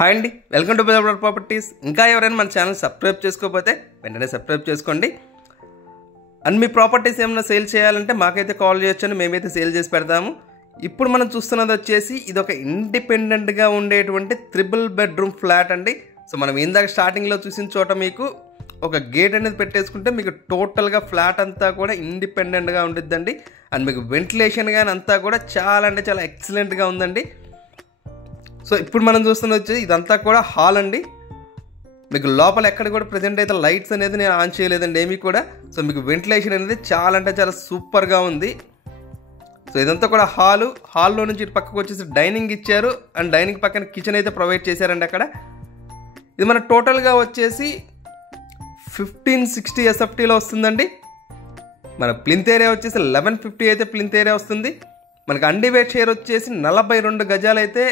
Hi అండి, welcome to బెజార్ properties. ఇంకా ఎవరైనా మన ఛానల్ సబ్స్క్రైబ్ చేసుకోకపోతే వెంటనే సబ్స్క్రైబ్ చేసుకోండి. అండ్ మీ ప్రాపర్టీస్ ఏమైనా సేల్ చేయాలంటే మాకైతే కాల్ చేయొచ్చని, మేమైతే సేల్ చేసి పెడతాము. ఇప్పుడు మనం చూస్తున్నది వచ్చేసి ఇది ఒక ఇండిపెండెంట్గా ఉండేటువంటి 3 బెడ్రూమ్ ఫ్లాట్ అండి. సో మనం ఇందాక స్టార్టింగ్లో చూసిన చోట మీకు ఒక గేట్ అనేది పెట్టేసుకుంటే మీకు టోటల్గా ఫ్లాట్ అంతా కూడా ఇండిపెండెంట్గా ఉండిద్దండి. అండ్ మీకు వెంటిలేషన్ కానీ అంతా కూడా చాలా అంటే చాలా ఎక్సలెంట్గా ఉందండి. సో ఇప్పుడు మనం చూస్తున్నది వచ్చి ఇదంతా కూడా హాల్ అండి. మీకు లోపల ఎక్కడ కూడా ప్రజెంట్ అయితే లైట్స్ అనేది నేను ఆన్ చేయలేదండి ఏమీ కూడా. సో మీకు వెంటిలేషన్ అనేది చాలా అంటే చాలా సూపర్గా ఉంది. సో ఇదంతా కూడా హాల్లో నుంచి ఇటు పక్కకు వచ్చేసి డైనింగ్ ఇచ్చారు. అండ్ డైనింగ్ పక్కన కిచెన్ అయితే ప్రొవైడ్ చేశారండి అక్కడ. ఇది మన టోటల్గా వచ్చేసి 1560 SFTలో వస్తుందండి. మన ప్లింత్ ఏరియా వచ్చేసి 1150 అయితే ప్లింత్ ఏరియా వస్తుంది. మనకు అన్డివైడ్ షేర్ వచ్చేసి 42 గజాలు అయితే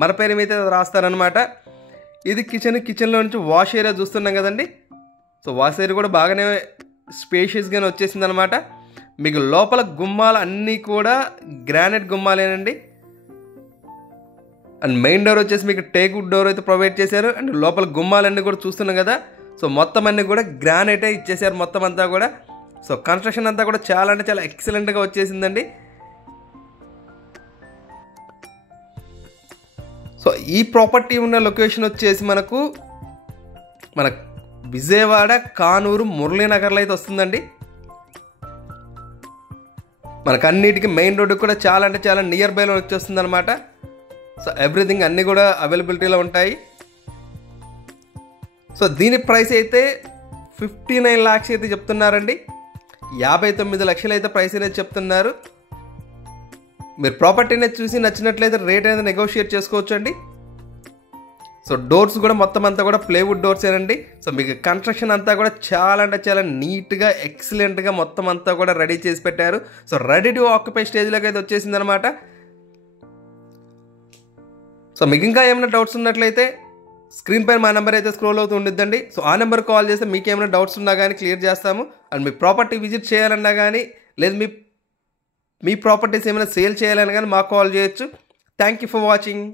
మన పేరు మీద రాస్తారనమాట. ఇది కిచెన్లో నుంచి వాష్ ఏరియా చూస్తున్నాం కదండి. సో వాష్ ఏరియా కూడా బాగానే స్పేషియస్గానే వచ్చేసింది అనమాట. మీకు లోపల గుమ్మాలు అన్నీ కూడా గ్రానైట్ గుమ్మాలేనండి. అండ్ మెయిన్ డోర్ వచ్చేసి మీకు టేక్వుడ్ డోర్ అయితే ప్రొవైడ్ చేశారు. అండ్ లోపల గుమ్మాలన్నీ కూడా చూస్తున్నాం కదా. సో మొత్తం అన్నీ కూడా గ్రానైటే ఇచ్చేసారు మొత్తం అంతా కూడా. సో కన్స్ట్రక్షన్ అంతా కూడా చాలా అంటే చాలా ఎక్సలెంట్గా వచ్చేసిందండి. సో ఈ ప్రాపర్టీ ఉన్న లొకేషన్ వచ్చేసి మన విజయవాడ, కానూరు, మురళీనగర్లో అయితే వస్తుందండి. మనకు అన్నిటికీ మెయిన్ రోడ్డు కూడా చాలా అంటే చాలా నియర్ బైలో వచ్చేస్తుంది అనమాట. సో ఎవ్రీథింగ్ అన్నీ కూడా అవైలబిలిటీలో ఉంటాయి. సో దీని ప్రైస్ అయితే 59 lakhs అయితే చెప్తున్నారండి. 59 లక్షలు అయితే ప్రైస్ అనేది చెప్తున్నారు. మీరు ప్రాపర్టీని చూసి నచ్చినట్లయితే రేట్ అనేది నెగోషియేట్ చేసుకోవచ్చు అండి. సో డోర్స్ కూడా మొత్తం అంతా కూడా ప్లేవుడ్ డోర్సేనండి. సో మీకు కన్స్ట్రక్షన్ అంతా కూడా చాలా అంటే చాలా నీట్గా ఎక్సలెంట్గా మొత్తం అంతా కూడా రెడీ చేసి పెట్టారు. సో రెడీ టు ఆక్యుపై స్టేజ్లోకి అయితే వచ్చేసింది అనమాట. సో మీకు ఇంకా ఏమైనా డౌట్స్ ఉన్నట్లయితే స్క్రీన్ పైన మా నెంబర్ అయితే స్క్రోల్ అవుతూ ఉండిద్దండి. సో ఆ నెంబర్ కాల్ చేస్తే మీకు ఏమైనా డౌట్స్ ఉన్నా కానీ క్లియర్ చేస్తాము. అండ్ మీ ప్రాపర్టీ విజిట్ చేయాలన్నా కానీ లేదు మీ ప్రాపర్టీస్ ఏమైనా సేల్ చేయాలని కానీ మాకు కాల్ చేయొచ్చు. Thank you for watching.